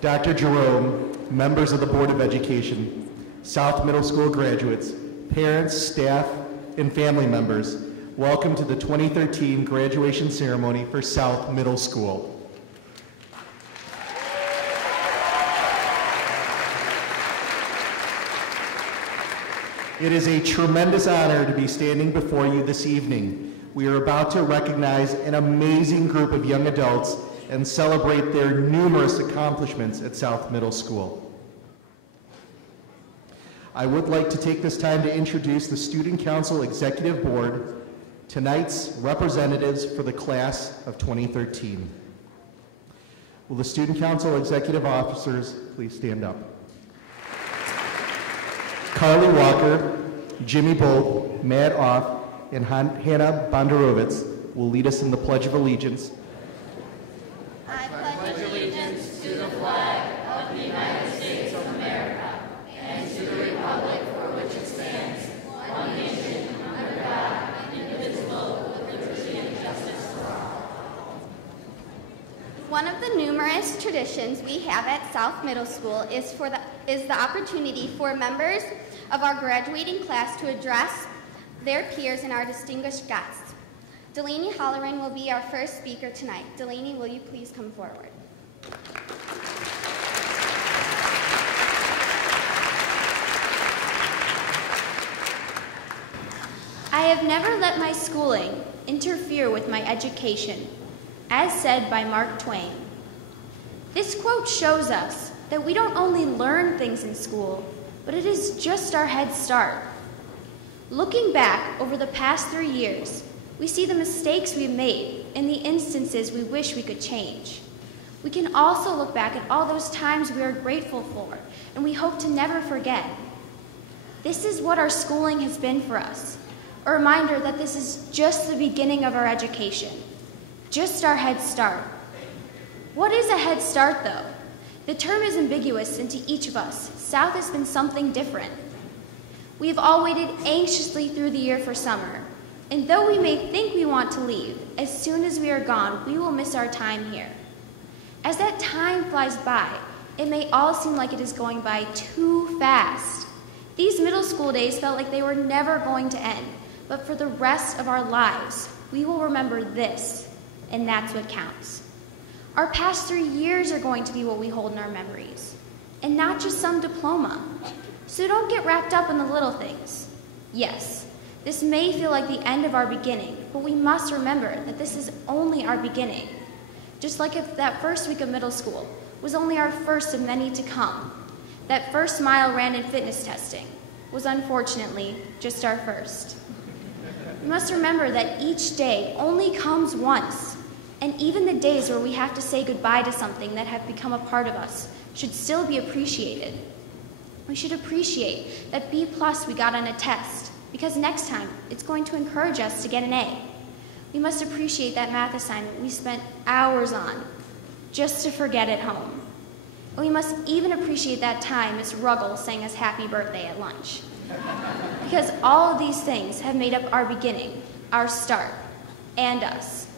Dr. Jerome, members of the Board of Education, South Middle School graduates, parents, staff, and family members, welcome to the 2013 graduation ceremony for South Middle School. It is a tremendous honor to be standing before you this evening. We are about to recognize an amazing group of young adults and celebrate their numerous accomplishments at South Middle School. I would like to take this time to introduce the Student Council Executive Board, tonight's representatives for the class of 2013. Will the Student Council Executive Officers please stand up? Carly Walker, Jimmy Bolt, Matt Off, and Hannah Bondarovitz will lead us in the Pledge of Allegiance. I pledge allegiance to the flag of the United States of America and to the republic for which it stands, one nation, under God, indivisible, with liberty and justice for all. One of the numerous traditions we have at South Middle School is the opportunity for members of our graduating class to address their peers and our distinguished guests. Delaney Holloran will be our first speaker tonight. Delaney, will you please come forward? I have never let my schooling interfere with my education, as said by Mark Twain. This quote shows us that we don't only learn things in school, but it is just our head start. Looking back over the past 3 years, we see the mistakes we've made and the instances we wish we could change. We can also look back at all those times we are grateful for and we hope to never forget. This is what our schooling has been for us, a reminder that this is just the beginning of our education, just our head start. What is a head start, though? The term is ambiguous, and to each of us, South has been something different. We have all waited anxiously through the year for summer, and though we may think we want to leave, as soon as we are gone, we will miss our time here. As that time flies by, it may all seem like it is going by too fast. These middle school days felt like they were never going to end, but for the rest of our lives, we will remember this, and that's what counts. Our past 3 years are going to be what we hold in our memories, and not just some diploma. So don't get wrapped up in the little things. Yes, this may feel like the end of our beginning, but we must remember that this is only our beginning. Just like if that first week of middle school was only our first of many to come, that first mile ran in fitness testing was unfortunately just our first. We must remember that each day only comes once, and even the days where we have to say goodbye to something that have become a part of us should still be appreciated. We should appreciate that B+ we got on a test, because next time it's going to encourage us to get an A. We must appreciate that math assignment we spent hours on just to forget at home. And we must even appreciate that time Miss Ruggles sang us happy birthday at lunch. Because all of these things have made up our beginning, our start, and us.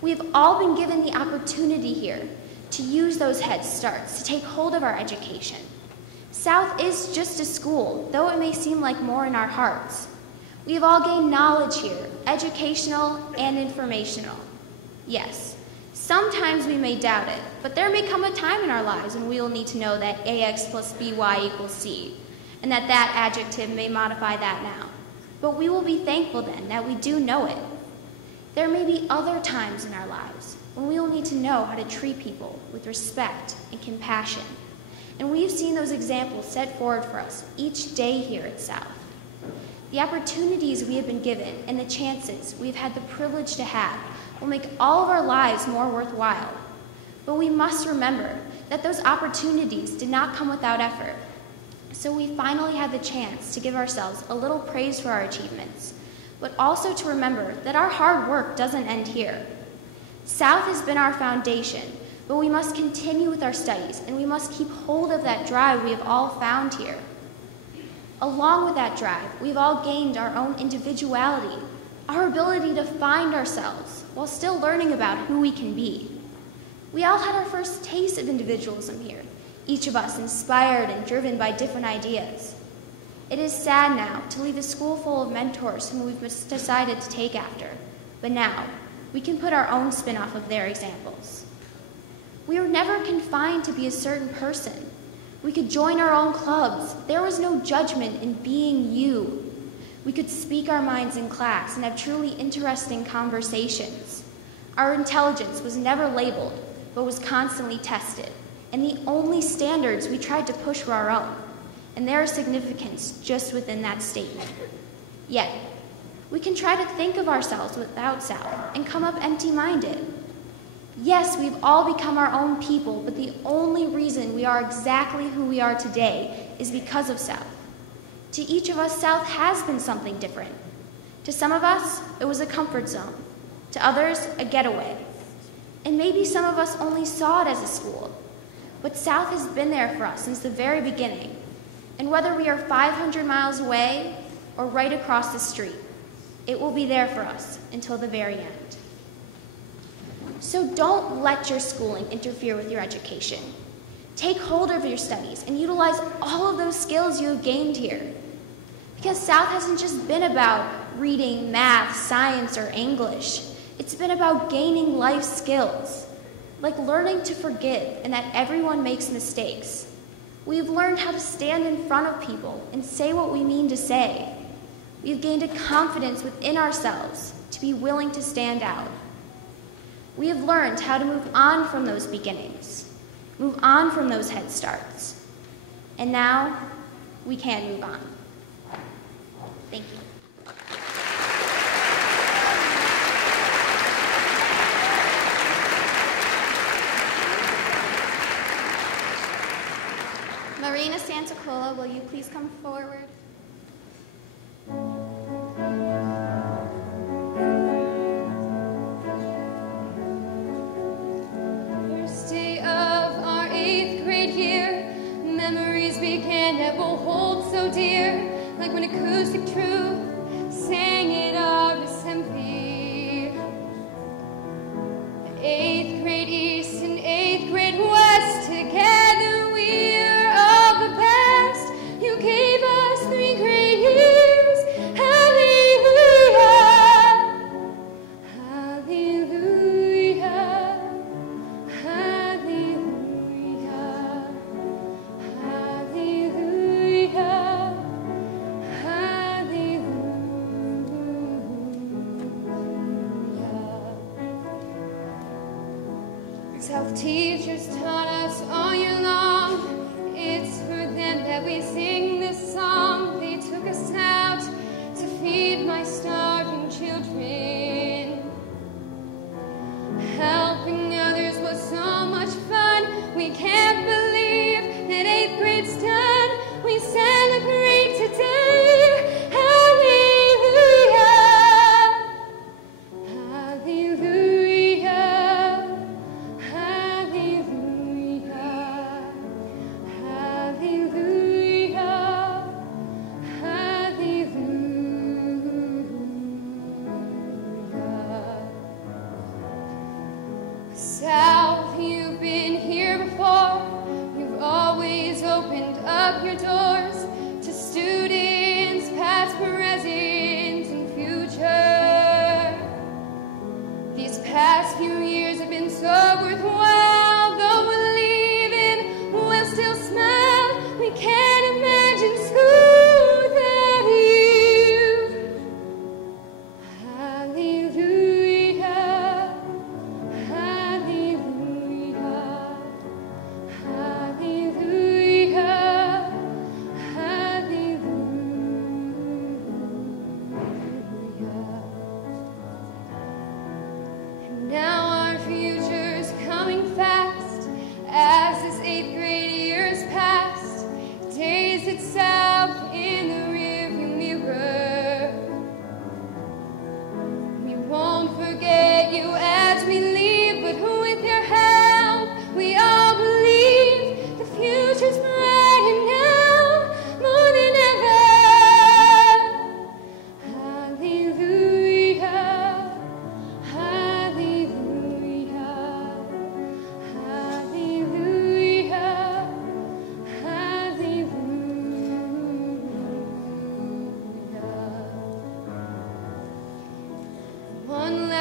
We've all been given the opportunity here to use those head starts to take hold of our education. South is just a school, though it may seem like more in our hearts. We have all gained knowledge here, educational and informational. Yes, sometimes we may doubt it, but there may come a time in our lives when we will need to know that AX plus BY equals C, and that that adjective may modify that now. But we will be thankful then that we do know it. There may be other times in our lives when we will need to know how to treat people with respect and compassion. And we've seen those examples set forward for us each day here at South. The opportunities we have been given and the chances we've had the privilege to have will make all of our lives more worthwhile. But we must remember that those opportunities did not come without effort. So we finally had the chance to give ourselves a little praise for our achievements, but also to remember that our hard work doesn't end here. South has been our foundation, but we must continue with our studies, and we must keep hold of that drive we have all found here. Along with that drive, we've all gained our own individuality, our ability to find ourselves while still learning about who we can be. We all had our first taste of individualism here, each of us inspired and driven by different ideas. It is sad now to leave a school full of mentors whom we've decided to take after, but now we can put our own spin off of their examples. We were never confined to be a certain person. We could join our own clubs. There was no judgment in being you. We could speak our minds in class and have truly interesting conversations. Our intelligence was never labeled, but was constantly tested, and the only standards we tried to push were our own, and there is significance just within that statement. Yet, we can try to think of ourselves without South and come up empty-minded. Yes, we've all become our own people, but the only reason we are exactly who we are today is because of South. To each of us, South has been something different. To some of us, it was a comfort zone. To others, a getaway. And maybe some of us only saw it as a school. But South has been there for us since the very beginning. And whether we are 500 miles away or right across the street, it will be there for us until the very end. So don't let your schooling interfere with your education. Take hold of your studies and utilize all of those skills you have gained here. Because South hasn't just been about reading, math, science, or English. It's been about gaining life skills, like learning to forgive and that everyone makes mistakes. We've learned how to stand in front of people and say what we mean to say. We've gained a confidence within ourselves to be willing to stand out. We have learned how to move on from those beginnings, move on from those head starts. And now, we can move on. Thank you. Marina Santacola, will you please come forward? First day of our 8th grade year, memories began that will hold so dear, like when acoustic truth sang in our assembly. 8th grade East and 8th grade West, together we are all the best. You gave us 3 great years. Hallelujah, hallelujah, hallelujah, hallelujah, hallelujah. South teachers taught us all year long, it's for them that we sing this song. They took us out to feed my starving children. Helping others was so much fun. We can't believe that 8th grade's done. We celebrate today. Hallelujah, hallelujah, hallelujah, hallelujah, hallelujah.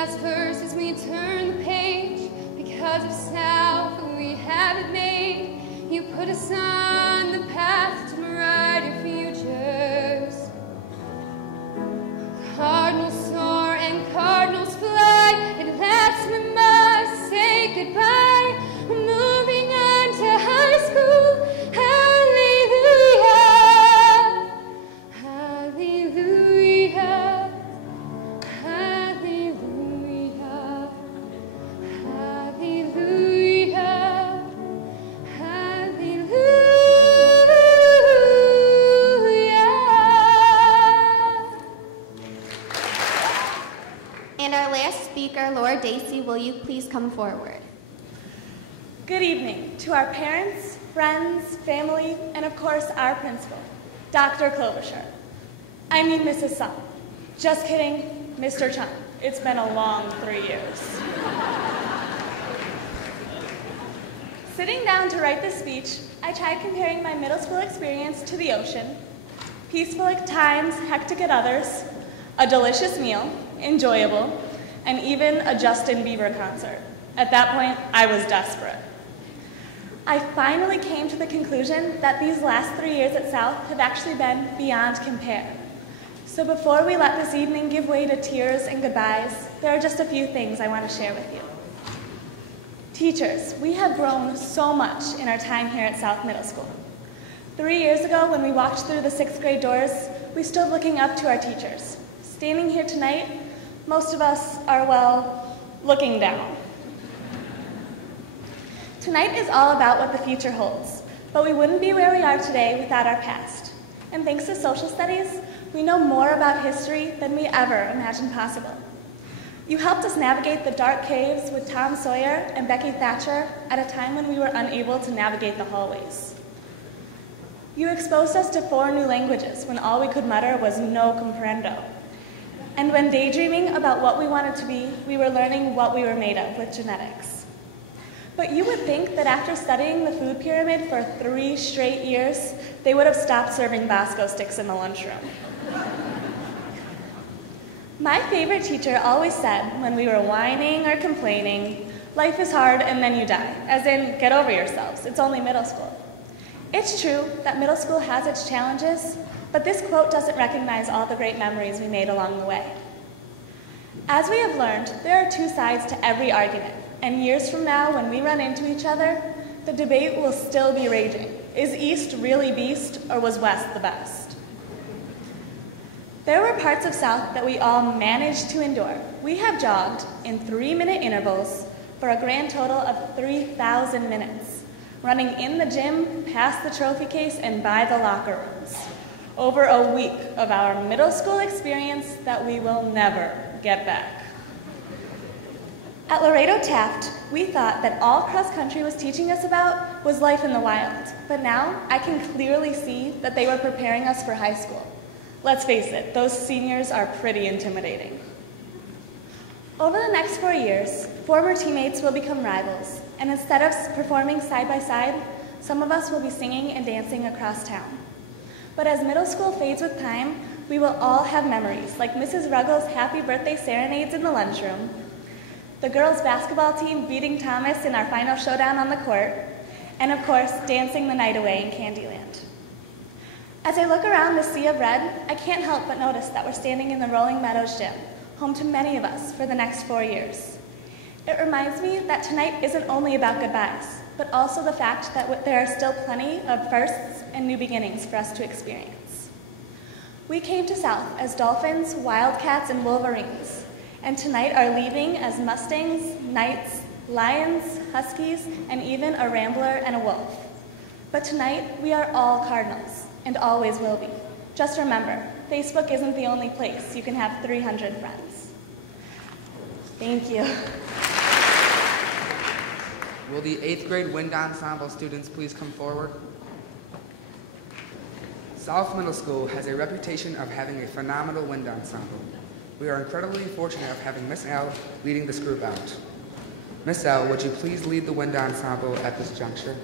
last verse as we turn the page. Because of South, we have it made. You put us on the path to brighter futures. Cardinals soar and cardinals fly. At last we must say goodbye. We're moving on to high school. Hallelujah. Hallelujah. Hallelujah. Hallelujah. And our last speaker, Laura Dacey, will you please come forward? Good evening to our parents, friends, family, and of course our principal, Dr. Klobuchar. I mean Mrs. Sung. Just kidding, Mr. Chung. It's been a long 3 years. Sitting down to write this speech, I tried comparing my middle school experience to the ocean, peaceful at times, hectic at others, a delicious meal, enjoyable, and even a Justin Bieber concert. At that point, I was desperate. I finally came to the conclusion that these last 3 years at South have actually been beyond compare. So before we let this evening give way to tears and goodbyes, there are just a few things I want to share with you. Teachers, we have grown so much in our time here at South Middle School. 3 years ago, when we walked through the 6th grade doors, we stood looking up to our teachers. Standing here tonight, most of us are, well, looking down. Tonight is all about what the future holds, but we wouldn't be where we are today without our past. And thanks to social studies, we know more about history than we ever imagined possible. You helped us navigate the dark caves with Tom Sawyer and Becky Thatcher at a time when we were unable to navigate the hallways. You exposed us to 4 new languages when all we could mutter was no comprendo. And when daydreaming about what we wanted to be, we were learning what we were made of with genetics. But you would think that after studying the food pyramid for 3 straight years, they would have stopped serving Bosco sticks in the lunchroom. My favorite teacher always said when we were whining or complaining, life is hard and then you die, as in, get over yourselves, it's only middle school. It's true that middle school has its challenges, but this quote doesn't recognize all the great memories we made along the way. As we have learned, there are 2 sides to every argument, and years from now, when we run into each other, the debate will still be raging. Is East really beast, or was West the best? There were parts of South that we all managed to endure. We have jogged in 3-minute intervals for a grand total of 3,000 minutes, running in the gym, past the trophy case, and by the locker rooms. Over a week of our middle school experience that we will never get back. At Laredo Taft, we thought that all cross-country was teaching us about was life in the wild, but now I can clearly see that they were preparing us for high school. Let's face it, those seniors are pretty intimidating. Over the next 4 years, former teammates will become rivals, and instead of performing side by side, some of us will be singing and dancing across town. But as middle school fades with time, we will all have memories, like Mrs. Ruggles' happy birthday serenades in the lunchroom, the girls' basketball team beating Thomas in our final showdown on the court, and of course, dancing the night away in Candyland. As I look around the sea of red, I can't help but notice that we're standing in the Rolling Meadows gym, home to many of us for the next 4 years. It reminds me that tonight isn't only about goodbyes, but also the fact that there are still plenty of firsts and new beginnings for us to experience. We came to South as Dolphins, Wildcats, and Wolverines, and tonight are leaving as Mustangs, Knights, Lions, Huskies, and even a Rambler and a Wolf. But tonight, we are all Cardinals, and always will be. Just remember, Facebook isn't the only place you can have 300 friends. Thank you. Will the 8th grade wind ensemble students please come forward? South Middle School has a reputation of having a phenomenal wind ensemble. We are incredibly fortunate of having Miss L leading this group out. Miss L, would you please lead the wind ensemble at this juncture?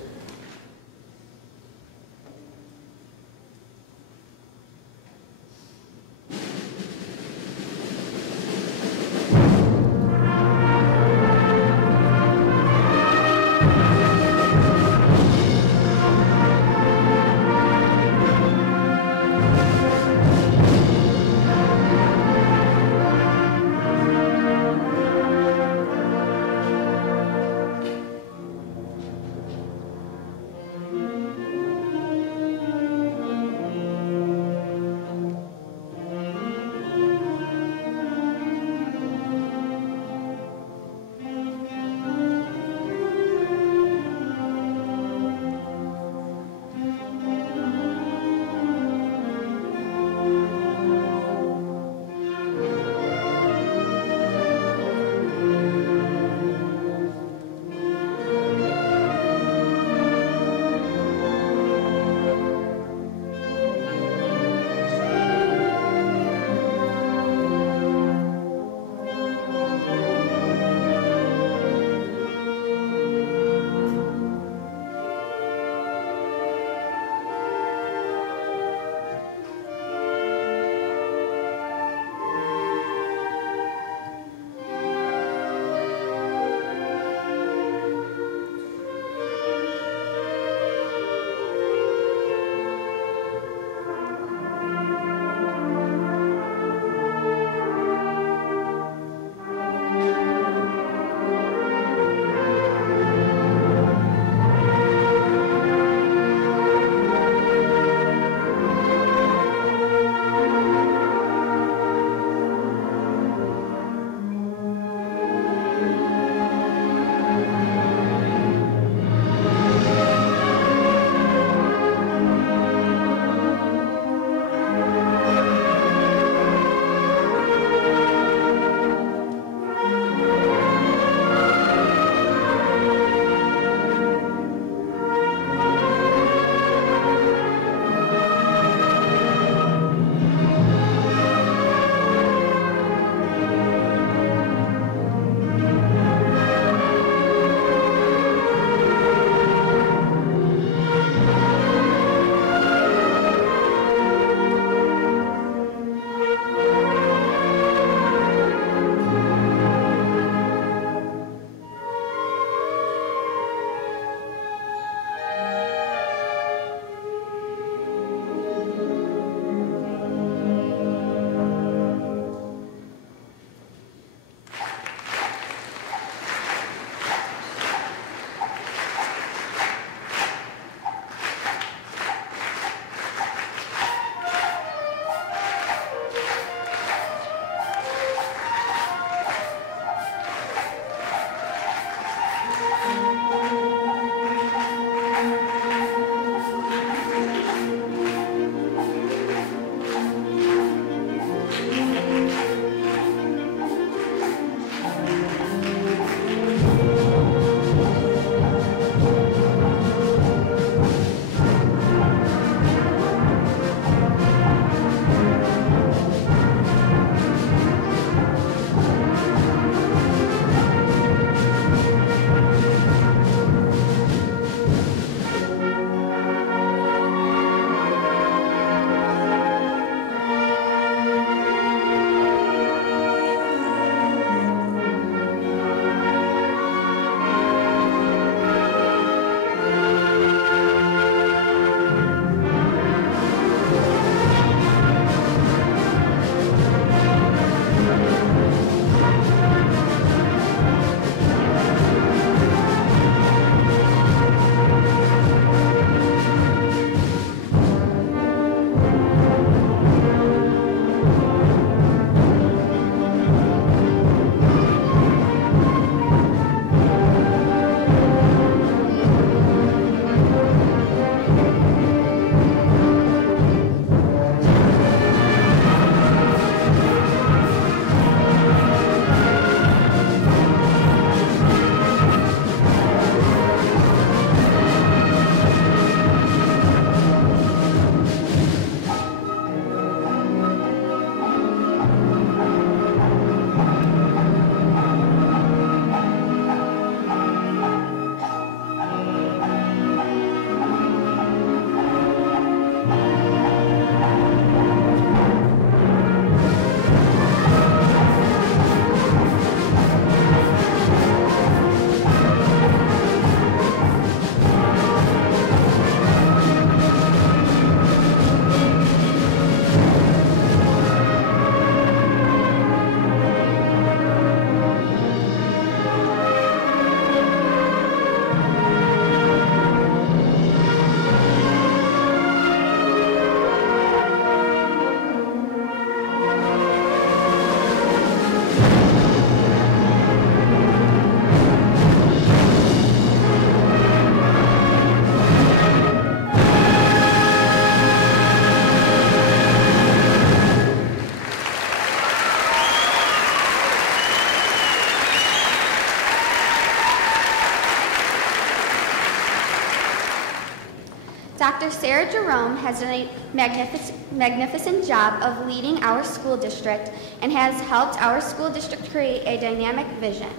Dr. Sarah Jerome has done a magnificent job of leading our school district and has helped our school district create a dynamic vision.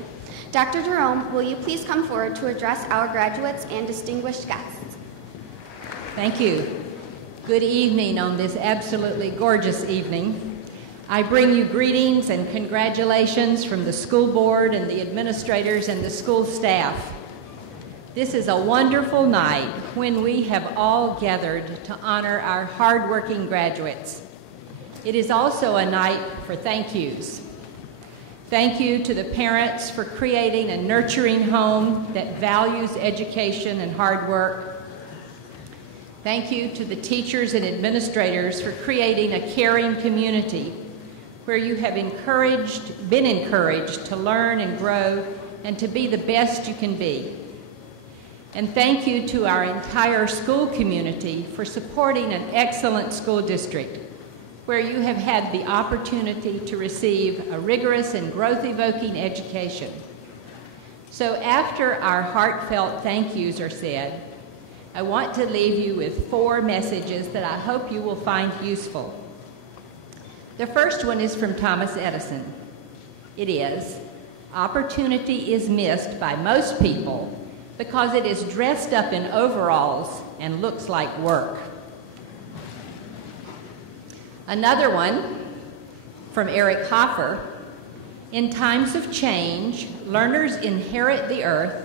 Dr. Jerome, will you please come forward to address our graduates and distinguished guests? Thank you. Good evening on this absolutely gorgeous evening. I bring you greetings and congratulations from the school board and the administrators and the school staff. This is a wonderful night when we have all gathered to honor our hardworking graduates. It is also a night for thank yous. Thank you to the parents for creating a nurturing home that values education and hard work. Thank you to the teachers and administrators for creating a caring community where you have been encouraged to learn and grow and to be the best you can be. And thank you to our entire school community for supporting an excellent school district where you have had the opportunity to receive a rigorous and growth-evoking education. So after our heartfelt thank yous are said, I want to leave you with 4 messages that I hope you will find useful. The first one is from Thomas Edison. It is, opportunity is missed by most people because it is dressed up in overalls and looks like work. Another one from Eric Hoffer. In times of change, learners inherit the earth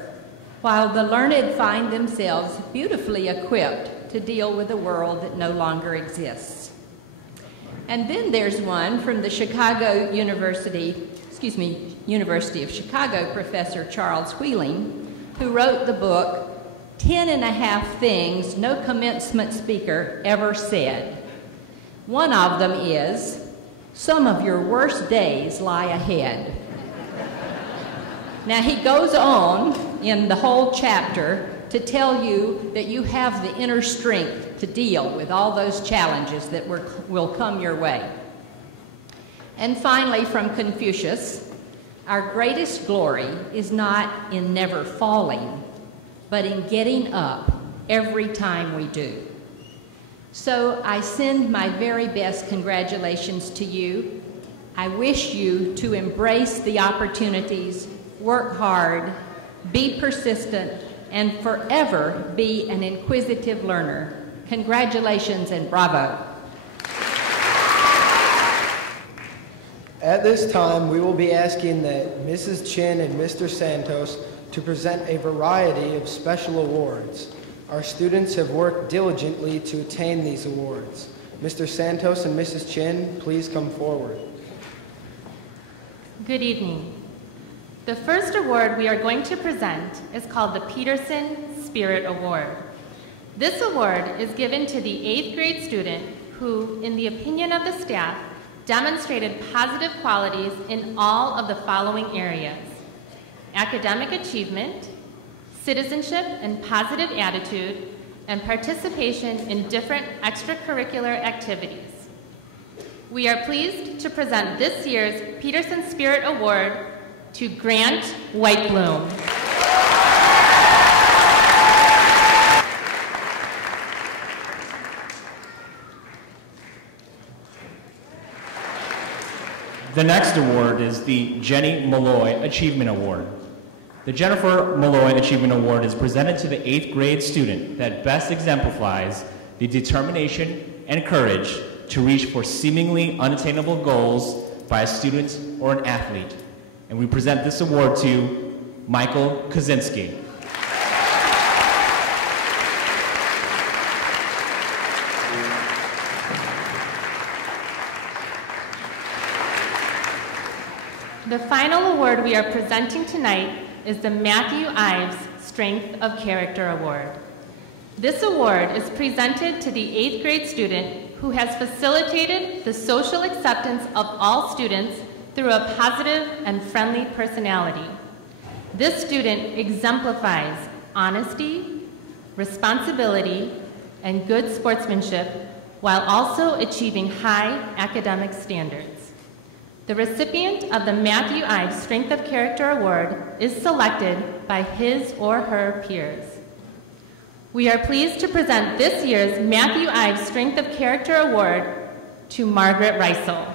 while the learned find themselves beautifully equipped to deal with a world that no longer exists. And then there's one from the University of Chicago professor Charles Wheeling, who wrote the book, 10.5 Things No Commencement Speaker Ever Said. One of them is, some of your worst days lie ahead. Now he goes on in the whole chapter to tell you that you have the inner strength to deal with all those challenges that will come your way. And finally, from Confucius, our greatest glory is not in never falling, but in getting up every time we do. So I send my very best congratulations to you. I wish you to embrace the opportunities, work hard, be persistent, and forever be an inquisitive learner. Congratulations and bravo. At this time, we will be asking that Mrs. Chin and Mr. Santos to present a variety of special awards. Our students have worked diligently to attain these awards. Mr. Santos and Mrs. Chin, please come forward. Good evening. The first award we are going to present is called the Peterson Spirit Award. This award is given to the 8th grade student who, in the opinion of the staff, demonstrated positive qualities in all of the following areas: academic achievement, citizenship and positive attitude, and participation in different extracurricular activities. We are pleased to present this year's Peterson Spirit Award to Grant Whitebloom. The next award is the Jenny Malloy Achievement Award. The Jennifer Malloy Achievement Award is presented to the 8th grade student that best exemplifies the determination and courage to reach for seemingly unattainable goals by a student or an athlete. And we present this award to Michael Kaczynski. The final award we are presenting tonight is the Matthew Ives Strength of Character Award. This award is presented to the 8th grade student who has facilitated the social acceptance of all students through a positive and friendly personality. This student exemplifies honesty, responsibility, and good sportsmanship while also achieving high academic standards. The recipient of the Matthew Ives Strength of Character Award is selected by his or her peers. We are pleased to present this year's Matthew Ives Strength of Character Award to Margaret Reisel.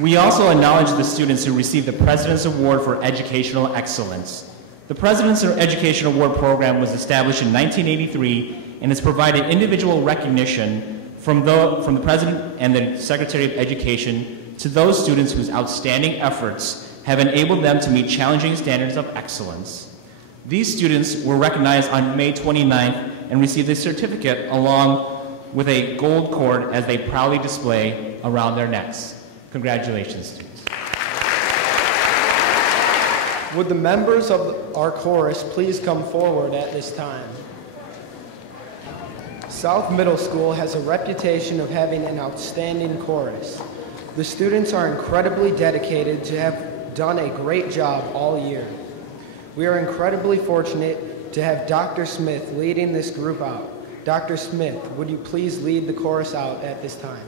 We also acknowledge the students who received the President's Award for Educational Excellence. The President's Education Award program was established in 1983 and has provided individual recognition from the President and the Secretary of Education to those students whose outstanding efforts have enabled them to meet challenging standards of excellence. These students were recognized on May 29th and received a certificate along with a gold cord as they proudly display around their necks. Congratulations, students. Would the members of our chorus please come forward at this time? South Middle School has a reputation of having an outstanding chorus. The students are incredibly dedicated to have done a great job all year. We are incredibly fortunate to have Dr. Smith leading this group out. Dr. Smith, would you please lead the chorus out at this time?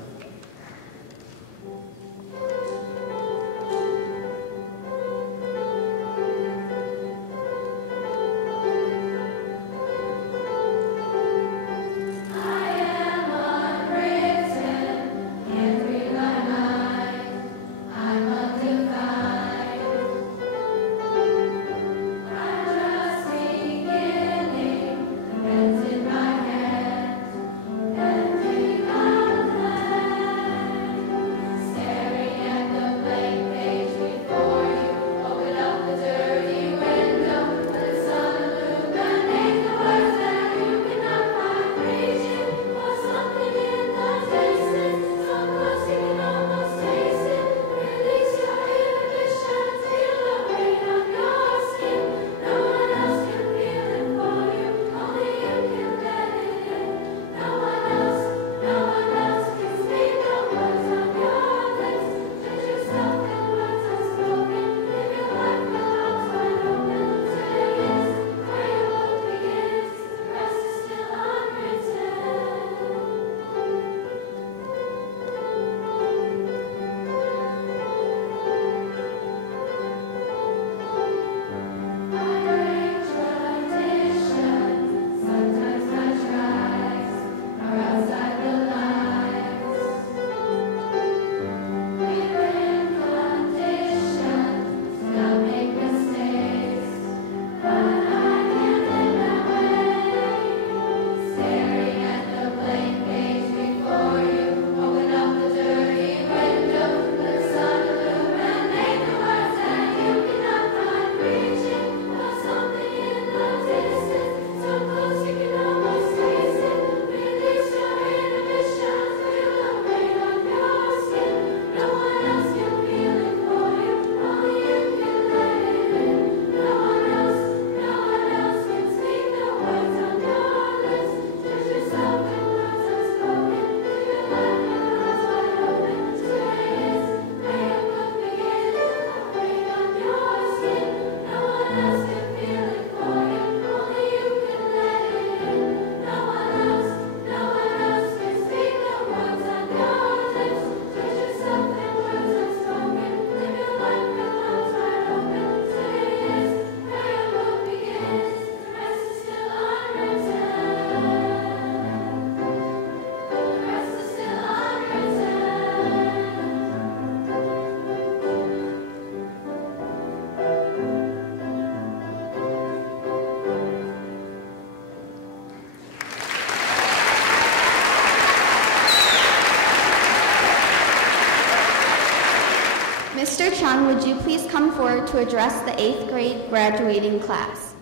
Mr. Chung, would you please come forward to address the 8th grade graduating class?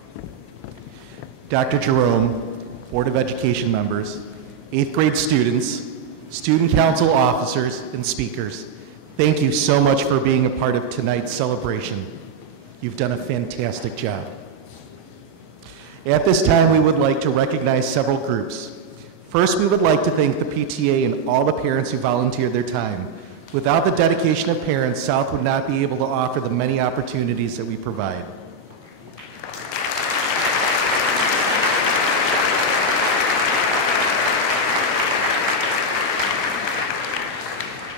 Dr. Jerome, Board of Education members, 8th grade students, student council officers, and speakers, thank you so much for being a part of tonight's celebration. You've done a fantastic job. At this time, we would like to recognize several groups. First, we would like to thank the PTA and all the parents who volunteered their time. Without the dedication of parents, South would not be able to offer the many opportunities that we provide.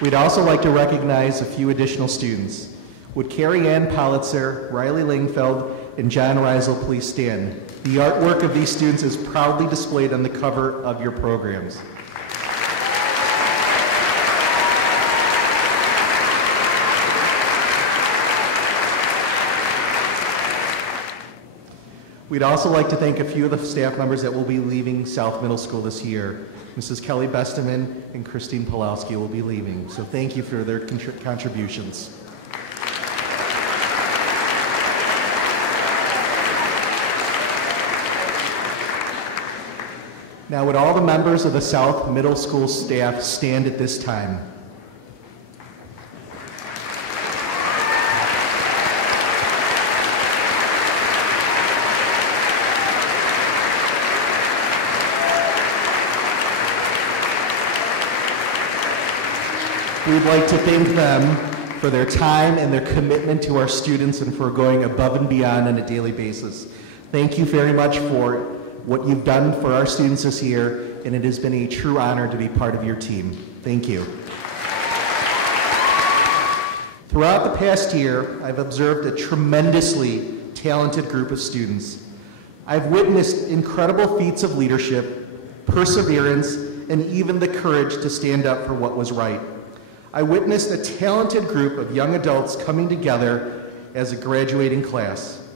We'd also like to recognize a few additional students. Would Carrie Ann Politzer, Riley Langfeld, and John Reisel please stand? The artwork of these students is proudly displayed on the cover of your programs. We'd also like to thank a few of the staff members that will be leaving South Middle School this year. Mrs. Kelly Besteman and Christine Pulowski will be leaving, so thank you for their contributions. Now, would all the members of the South Middle School staff stand at this time? We'd like to thank them for their time and their commitment to our students and for going above and beyond on a daily basis. Thank you very much for what you've done for our students this year, and it has been a true honor to be part of your team. Thank you. Throughout the past year, I've observed a tremendously talented group of students. I've witnessed incredible feats of leadership, perseverance, and even the courage to stand up for what was right. I witnessed a talented group of young adults coming together as a graduating class.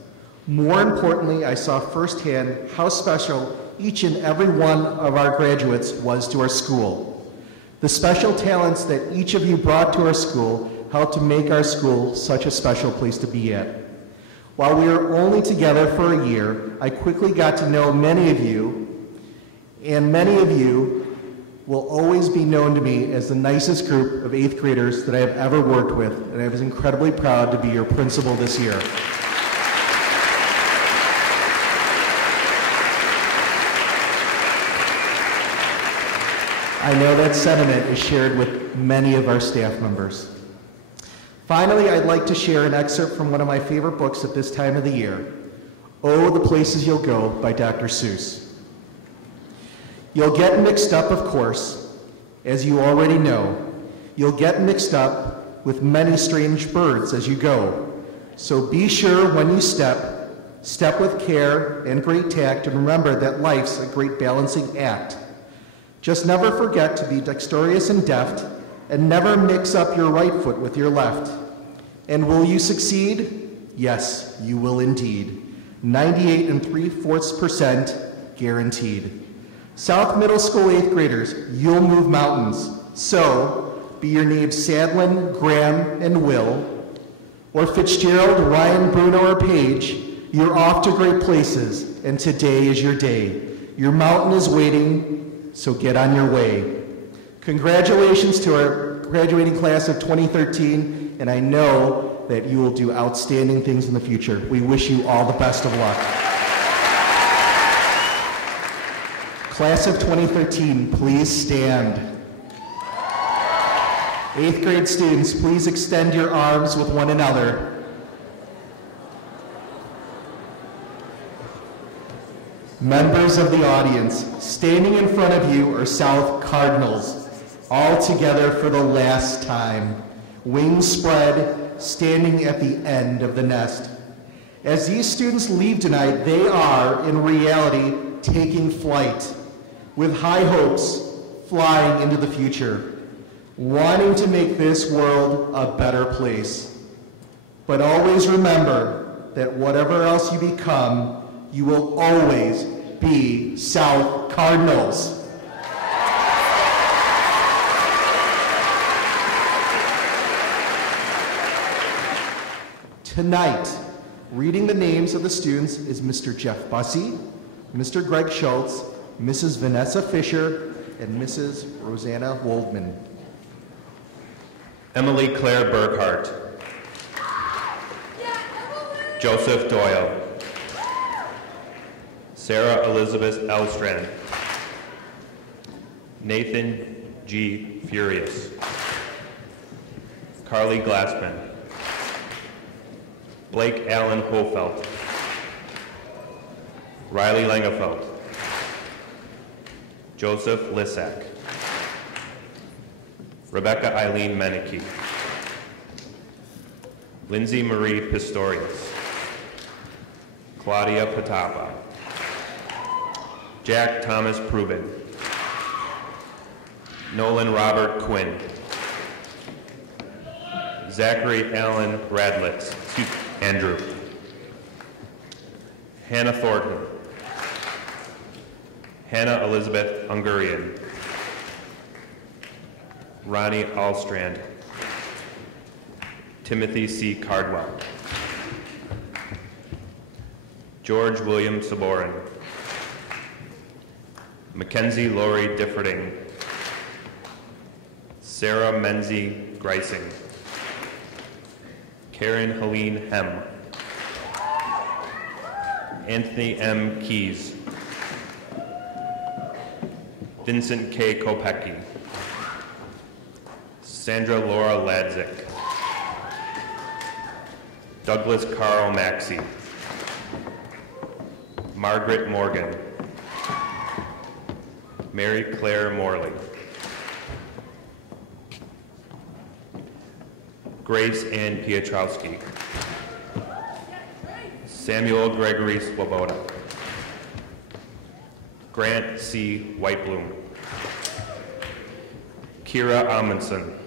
More importantly, I saw firsthand how special each and every one of our graduates was to our school. The special talents that each of you brought to our school helped to make our school such a special place to be at. While we were only together for a year, I quickly got to know many of you, and many of you will always be known to me as the nicest group of 8th graders that I have ever worked with, and I was incredibly proud to be your principal this year. I know that sentiment is shared with many of our staff members. Finally, I'd like to share an excerpt from one of my favorite books at this time of the year, Oh, the Places You'll Go by Dr. Seuss. You'll get mixed up, of course, as you already know. You'll get mixed up with many strange birds as you go. So be sure when you step with care and great tact, and remember that life's a great balancing act. Just never forget to be dexterous and deft, and never mix up your right foot with your left. And will you succeed? Yes, you will indeed. 98 3/4% guaranteed. South Middle School 8th graders, you'll move mountains. So, be your names Sadlin, Graham, and Will, or Fitzgerald, Ryan, Bruno, or Paige, you're off to great places, and today is your day. Your mountain is waiting, so get on your way. Congratulations to our graduating class of 2013, and I know that you will do outstanding things in the future. We wish you all the best of luck. Class of 2013, please stand. 8th grade students, please extend your arms with one another. Members of the audience, standing in front of you are South Cardinals, all together for the last time. Wings spread, standing at the end of the nest. As these students leave tonight, they are, in reality, taking flight, with high hopes, flying into the future, wanting to make this world a better place. But always remember that whatever else you become, you will always be South Cardinals. Tonight, reading the names of the students is Mr. Jeff Bussey, Mr. Greg Schultz, Mrs. Vanessa Fisher, and Mrs. Rosanna Woldman. Emily Claire Burkhart. Joseph Doyle. Sarah Elizabeth Elstrand. Nathan G. Furious. Carly Glassman. Blake Allen Hofelt. Riley Langefeld. Joseph Lissack. Rebecca Eileen Menike. Lindsay Marie Pistorius. Claudia Patapa. Jack Thomas Prubin. Nolan Robert Quinn. Zachary Allen Radlitz. Andrew. Hannah Thornton. Hannah Elizabeth Ungurian. Ronnie Allstrand. Timothy C. Cardwell. George William Saborin. Mackenzie Lori Differding. Sarah Menzie Greising. Karen Helene Hem. Anthony M. Keys. Vincent K. Kopecki. Sandra Laura Ladzik. Douglas Carl Maxey. Margaret Morgan. Mary Claire Morley. Grace Ann Pietrowski. Samuel Gregory Swoboda. Grant C. Whitebloom. Kira Amundson.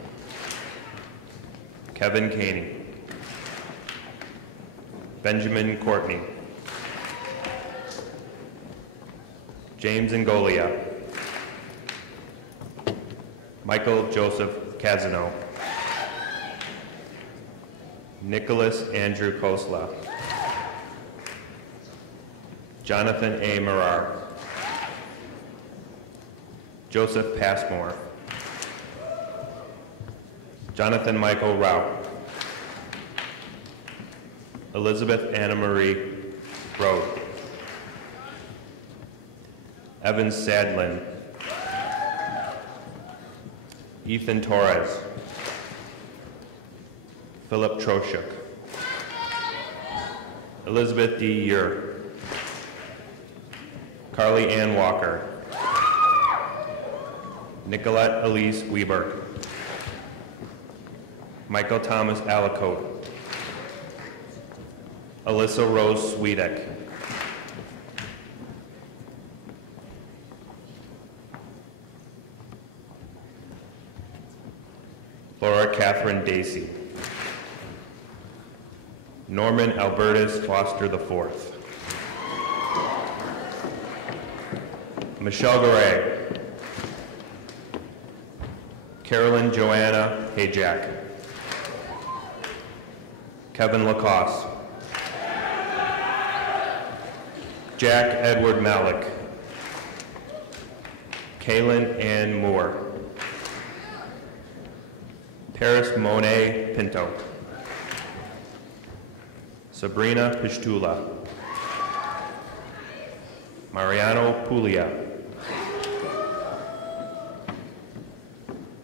Kevin Caney. Benjamin Courtney. James Ngolia. Michael Joseph Casino. Nicholas Andrew Kosla. Jonathan A. Marar. Joseph Passmore. Jonathan Michael Rao. Elizabeth Anna Marie Rode. Evan Sadlin. Ethan Torres. Philip Troshuk. Elizabeth D. Ure. Carly Ann Walker. Nicolette Elise Weber. Michael Thomas Alicote. Alyssa Rose Swedek. Laura Catherine Dacey. Norman Albertus Foster IV. Michelle Garay. Carolyn Joanna Hayjack. Kevin Lacoste. Jack Edward Malik. Kaylin Ann Moore. Paris Monet Pinto. Sabrina Pishtula. Mariano Puglia.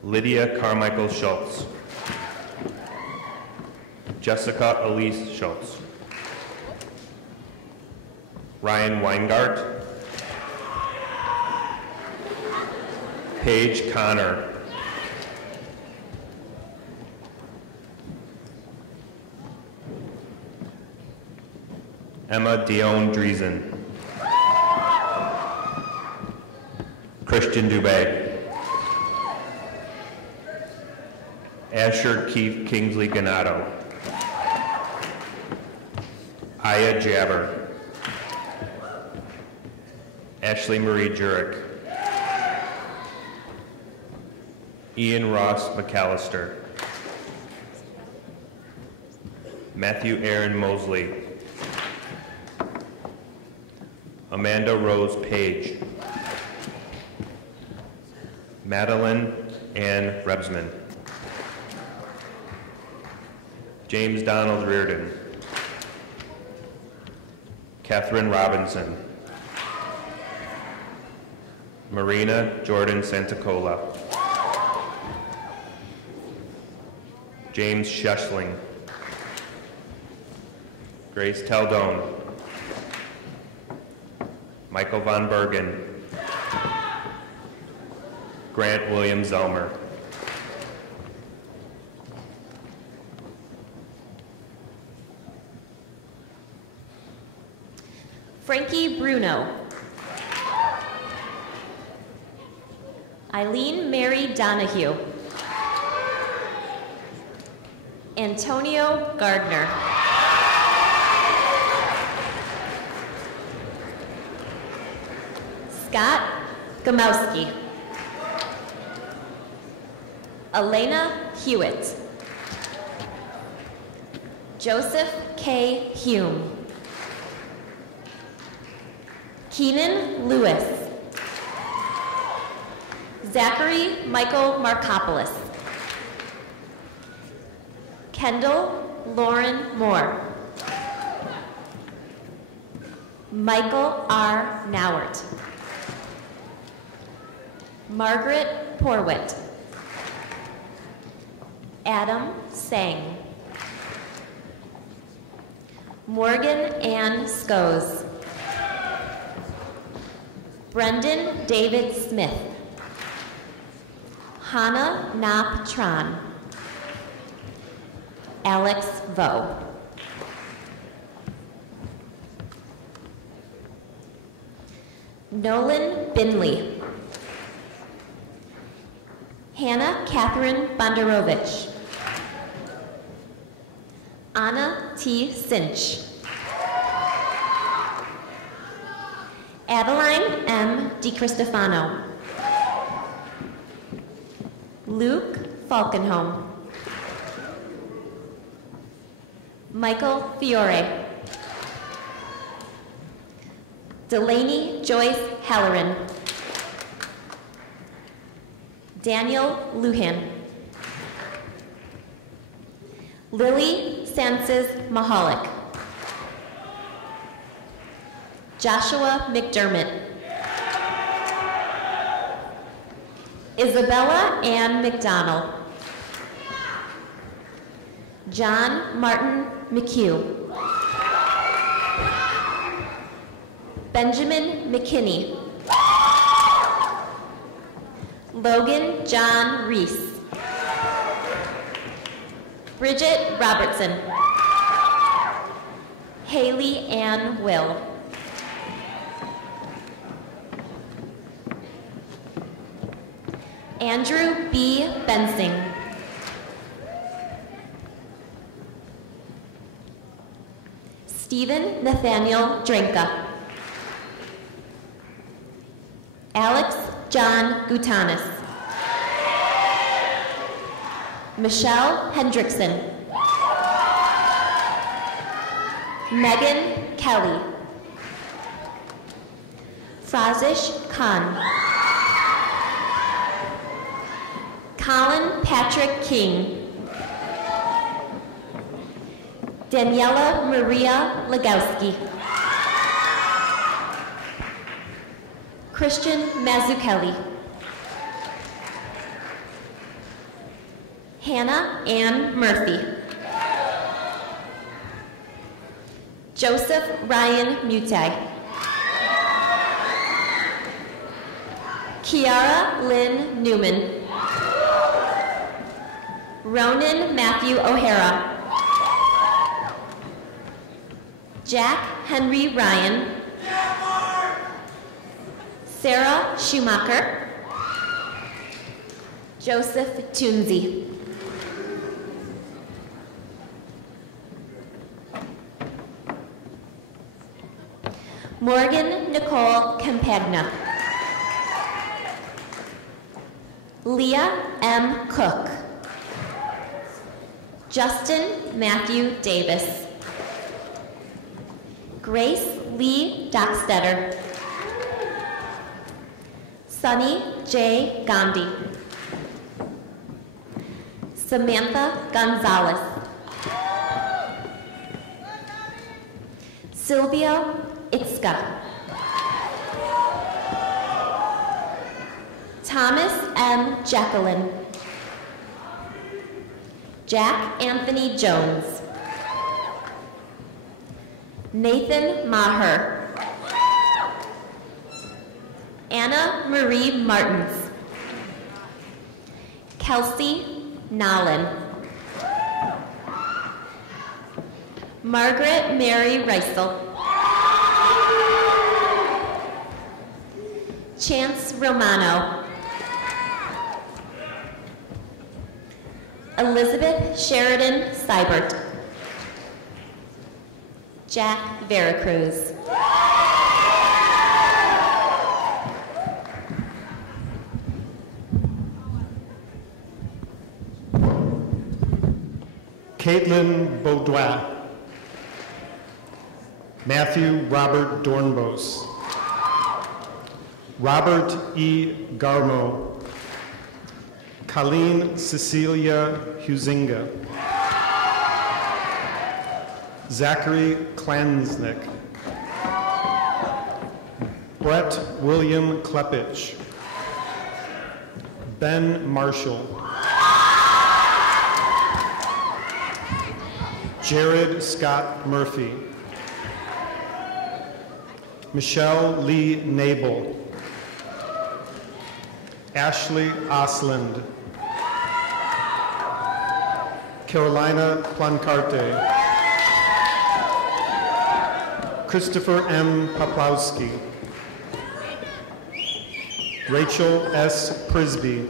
Lydia Carmichael Schultz. Jessica Elise Schultz. Ryan Weingart. Paige Connor. Emma Dion Driesen. Christian Dubé. Asher Keith Kingsley Ganato. Aya Jabber. Ashley Marie Jurek. Ian Ross McAllister. Matthew Aaron Mosley. Amanda Rose Page. Madeline Ann Rebsman. James Donald Reardon. Catherine Robinson. Marina Jordan Santacola. James Sheshling. Grace Taldone. Michael Von Bergen. Grant William Zelmer. Frankie Bruno. Eileen Mary Donahue. Antonio Gardner. Scott Gamowski. Elena Hewitt. Joseph K. Hume. Keenan Lewis. Zachary Michael Markopoulos. Kendall Lauren Moore. Michael R. Nowert. Margaret Porwit. Adam Sang. Morgan Ann Scose. Brendan David Smith. Hannah Nop Tron. Alex Vo. Nolan Binley. Hannah Catherine Bondarovich. Anna T. Sinch. Adeline M. DiCristofano. Luke Falkenholm. Michael Fiore. Delaney Joyce Halloran. Daniel Luhan. Lily Sanses Mahalik. Joshua McDermott. Isabella Ann McDonald. John Martin McHugh. Benjamin McKinney. Logan John Reese. Bridget Robertson. Haley Ann Will. Andrew B. Bensing. Stephen Nathaniel Drenka. Alex John Gutanis. Michelle Hendrickson. Megan Kelly. Frazish Khan. Colin Patrick King. Daniela Maria Legowski. Christian Mazzucchelli. Hannah Ann Murphy. Joseph Ryan Mutai. Kiara Lynn Newman. Ronan Matthew O'Hara. Jack Henry Ryan. Sarah Schumacher. Joseph Tunzi. Morgan Nicole Campagna. Leah M. Cook. Justin Matthew Davis. Grace Lee Dockstetter. Sunny J. Gandhi. Samantha Gonzalez. Sylvia Itzka. Thomas M. Jacqueline. Jack Anthony Jones. Nathan Maher. Anna Marie Martins. Kelsey Nolan. Margaret Mary Reisel. Chance Romano. Elizabeth Sheridan Seibert. Jack Veracruz. Caitlin Baudois. Matthew Robert Dornbos. Robert E. Garmo. Colleen Cecilia Huizinga. Zachary Klansnick. Brett William Klepich. Ben Marshall. Jared Scott Murphy. Michelle Lee Nabel. Ashley Osland. Carolina Plancarte. Christopher M. Poplowski. Rachel S. Prisby.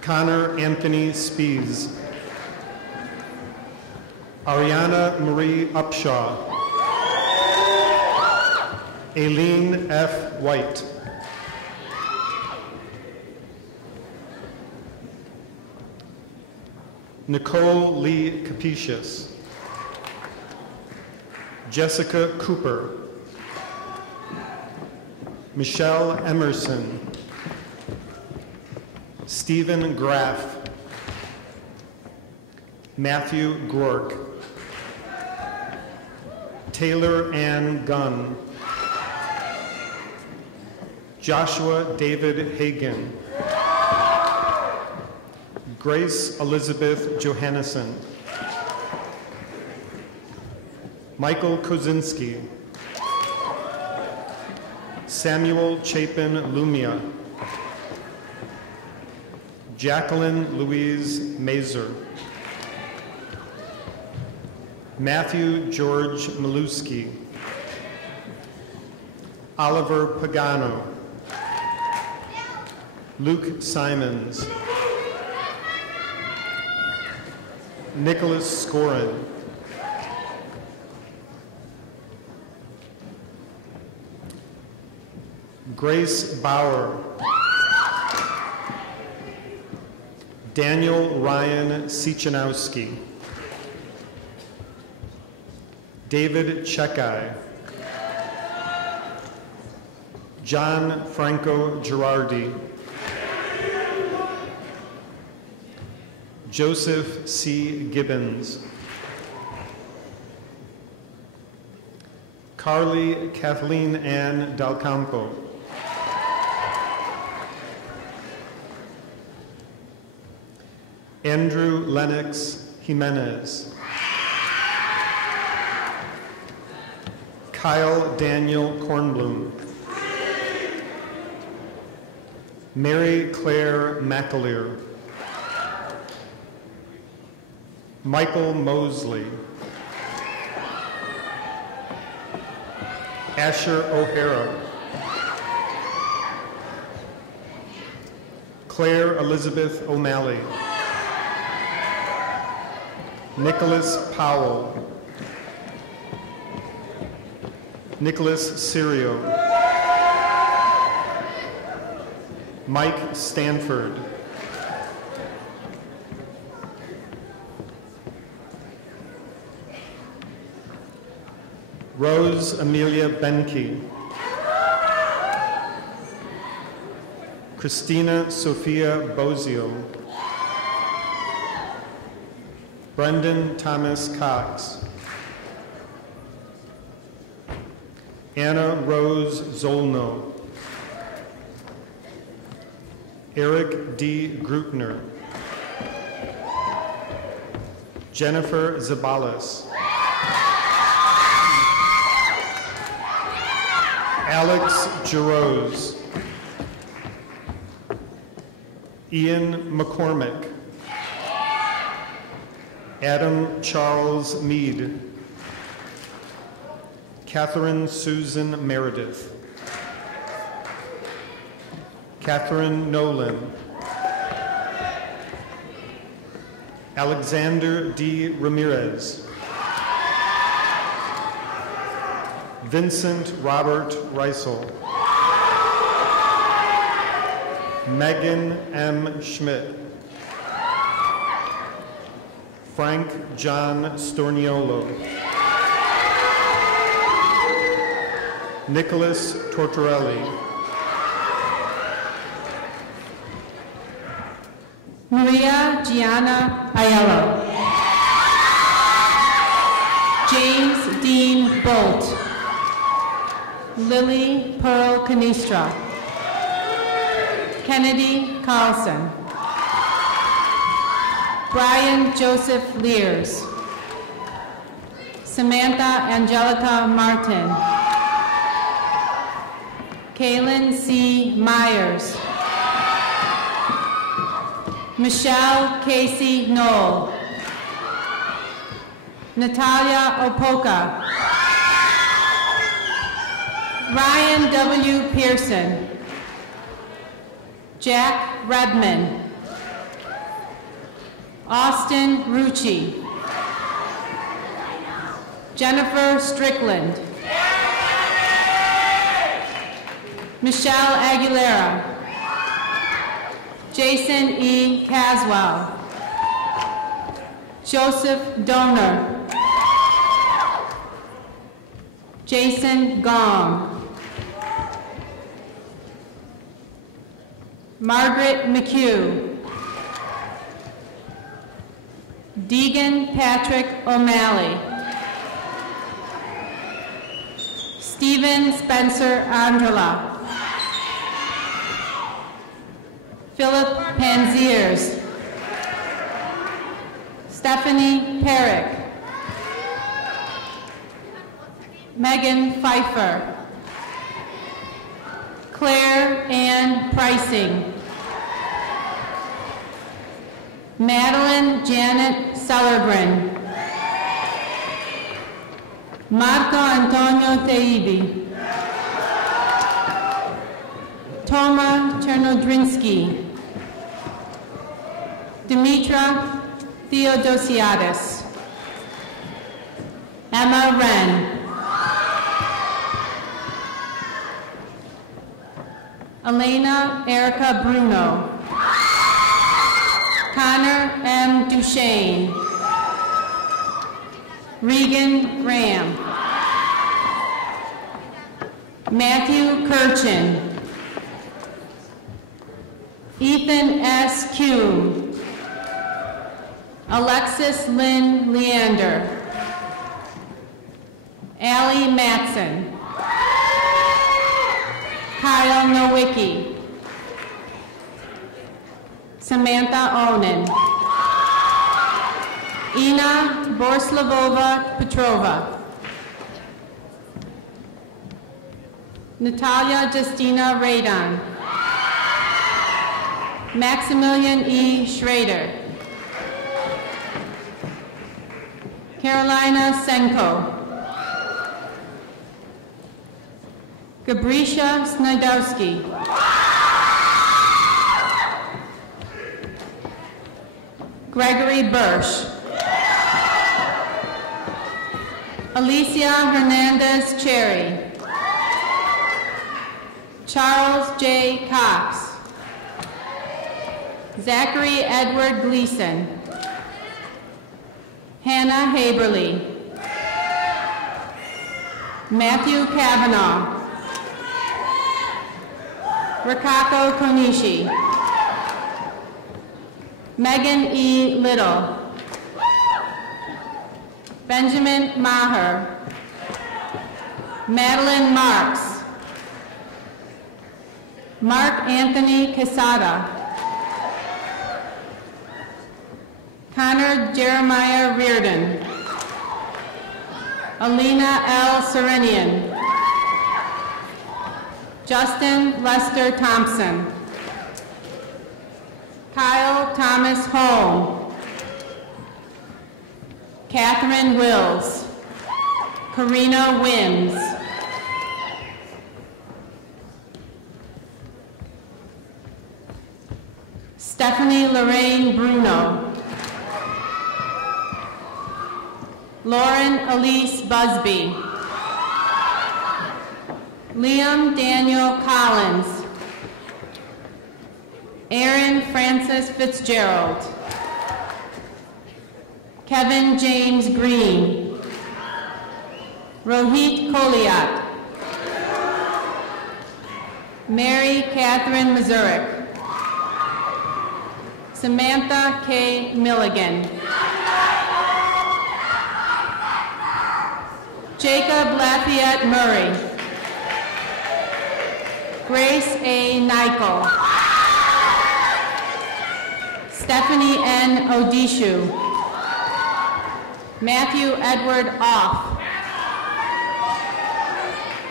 Connor Anthony Spees. Ariana Marie Upshaw. Aileen F. White. Nicole Lee Capetius. Jessica Cooper. Michelle Emerson. Stephen Graff. Matthew Gork. Taylor Ann Gunn. Joshua David Hagan. Grace Elizabeth Johannesson. Michael Kozinski. Samuel Chapin Lumia. Jacqueline Louise Mazer. Matthew George Maluski. Oliver Pagano. Luke Simons. Nicholas Scorin. Grace Bauer. Daniel Ryan Sichanowski. David Chekai. John Franco Girardi. Joseph C. Gibbons. Carly Kathleen Ann Del Campo. Andrew Lennox Jimenez. Kyle Daniel Kornblum. Mary Claire McAleer. Michael Mosley. Asher O'Hara. Claire Elizabeth O'Malley. Nicholas Powell. Nicholas Sirio. Mike Stanford. Rose Amelia Benke. Christina Sophia Bozio. Brendan Thomas Cox. Anna Rose Zolno. Eric D. Grupner. Jennifer Zabalas. Alex Jarosz. Ian McCormick. Adam Charles Mead. Catherine Susan Meredith. Catherine Nolan. Alexander D. Ramirez. Vincent Robert Reisel. Megan M. Schmidt. Frank John Storniolo. Nicholas Tortorelli. Maria Gianna Aiello. James Dean Bolt. Lily Pearl Canistra. Kennedy Carlson. Brian Joseph Lears. Samantha Angelica Martin. Kaylin C. Myers. Michelle Casey Knoll. Natalia Opoka. Ryan W. Pearson. Jack Redman. Austin Rucci. Jennifer Strickland. Michelle Aguilera. Jason E. Caswell. Joseph Donor. Jason Gong. Margaret McHugh. Deegan Patrick O'Malley. Stephen Spencer Andrela. Philip Panziers. Stephanie Perrick. Megan Pfeiffer. Claire Ann Pricing. Madeline Janet Sellergren. Marco Antonio Teibi. Toma Chernodrinsky. Dimitra Theodosiadis. Emma Wren. Elena Erica Bruno. Connor M. Duchesne. Regan Graham. Matthew Kirchin. Ethan S. Kuhn. Alexis Lynn Leander. Allie Matson. Kyle Nowicki. Samantha Onan. Ina Borslavova Petrova. Natalia Justina Radon. Maximilian E. Schrader. Carolina Senko. Gabrisha Snydowski. Gregory Bursch. Alicia Hernandez Cherry. Charles J. Cox. Zachary Edward Gleason. Hannah Haberly. Matthew Kavanaugh. Rikako Konishi. Megan E. Little. Benjamin Maher. Madeline Marks. Mark Anthony Quesada. Connor Jeremiah Reardon. Alina L. Serenian. Justin Lester Thompson. Kyle Thomas Holm. Catherine Wills. Karina Wims. Stephanie Lorraine Bruno. Lauren Elise Busby. Liam Daniel Collins. Aaron Francis Fitzgerald. Kevin James Green. Rohit Koliat. Mary Catherine Mazurik. Samantha K. Milligan. Jacob Lafayette Murray. Grace A. Nichol. Stephanie N. Odishu. Matthew Edward Off.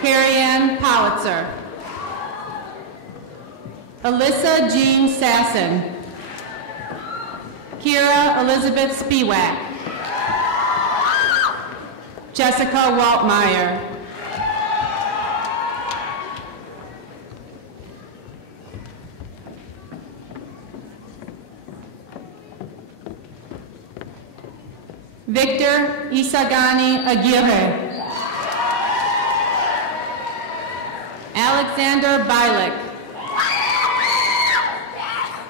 Carrie Ann Powitzer. Alyssa Jean Sasson. Kira Elizabeth Spiewak. Jessica Waltmeyer. Victor Isagani Aguirre. Alexander Bilik.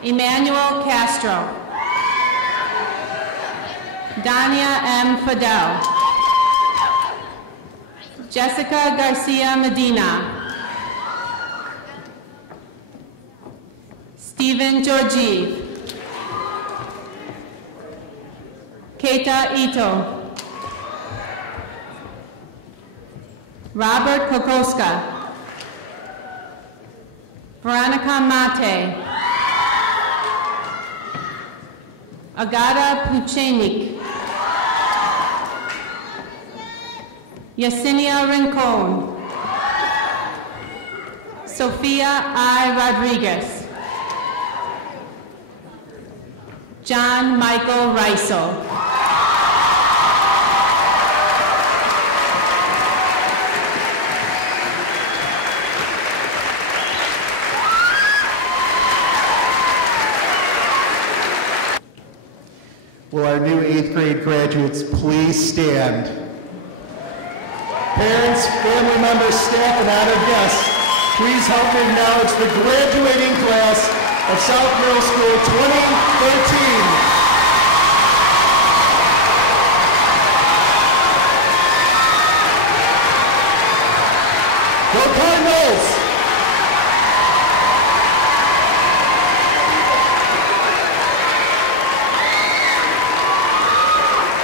Emmanuel Castro. Dania M. Fidel. Jessica Garcia Medina. Stephen Georgiev. Keita Ito. Robert Kokoska. Veronica Mate. Agata Puchenik. Yesenia Rincon. Sophia I. Rodriguez. John Michael Reisel. Will our new 8th grade graduates please stand? Parents, family members, staff, and honored guests, please help me acknowledge the graduating class of South Middle School 2013. Go Cardinals!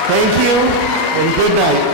Thank you, and good night.